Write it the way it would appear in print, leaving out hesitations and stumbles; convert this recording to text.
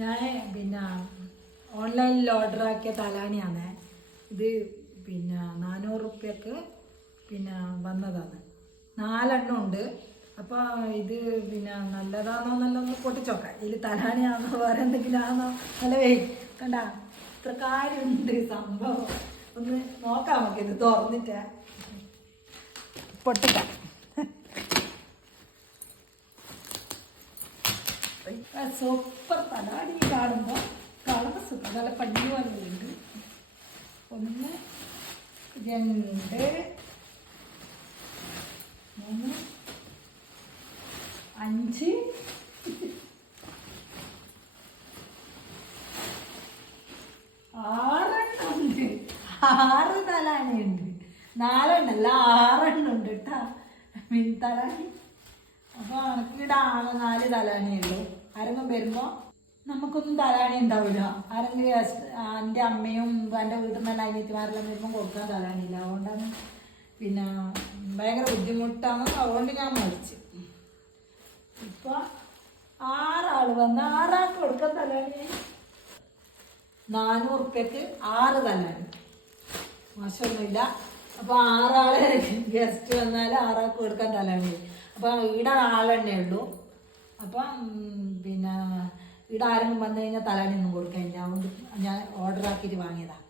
ഞാൻ പിന്നെ ഓൺലൈനിൽ ഓർഡർ ആക്കിയ തലാണിയാണ് ഇത്. പിന്നെ 400 റുപ്യക്ക് പിന്നെ വന്നതാണ്. 4 ഉണ്ട്. അപ്പോൾ ഇത് പിന്നെ നല്ലതാണോ നല്ലൊന്ന് പൊട്ടിച്ചോക്കാം. ഇതിൽ തലാണിയാണോ വേറെ എന്തെങ്കിലും ആണോ നല്ല കണ്ട ഇത്ര കാര്യമുണ്ട് സംഭവം. ഒന്ന് നോക്കാം നമുക്കിത് തുറന്നിട്ട് പൊട്ടിക്കാം. സൂപ്പർ തലാണി കാണുമ്പോൾ കളർ സുഖം നല്ല പഞ്ഞി വന്നിട്ടുണ്ട്. 1 2 3 5 6 6 തലാണിയുണ്ട്. 4 ഉണ്ടല്ല 6 ഉണ്ട് കേട്ടാ മീൻ തലാണി. അപ്പോൾ എനിക്കിവിടെ 4 തലാണിയുള്ളൂ. ആരെങ്കിലും വരുമ്പോൾ നമുക്കൊന്നും തലാണി ഉണ്ടാവില്ല. ആരെങ്കിലും എൻ്റെ അമ്മയും എൻ്റെ വീട്ടിൽ നിന്ന് അനിയത്തിമാരെല്ലാം വരുമ്പോൾ കൊടുക്കാൻ തലാണിയില്ല. അതുകൊണ്ടാണ് പിന്നെ ഭയങ്കര ബുദ്ധിമുട്ടാണ്. അതുകൊണ്ട് ഞാൻ മരിച്ചു. ഇപ്പോൾ 6 ആൾ വന്ന് 6 ആൾക്ക് കൊടുക്കാൻ തലാണി. 400 റുപ്യക്ക് 6 തലാണി. മോശമൊന്നുമില്ല. അപ്പോൾ 6 ആളെ ഗസ്റ്റ് വന്നാൽ 6 ആൾക്ക് കൊടുക്കാൻ തലാണി. അപ്പോൾ ഇവിടെ ആളെണ്ണേ ഉള്ളൂ. അപ്പം പിന്നെ ഇവിടെ ആരെങ്കിലും വന്നു കഴിഞ്ഞാൽ തലാണി ഒന്നും കൊടുക്കാൻ. അതുകൊണ്ട് ഞാൻ ഓർഡർ ആക്കിയിട്ട് വാങ്ങിയതാണ്.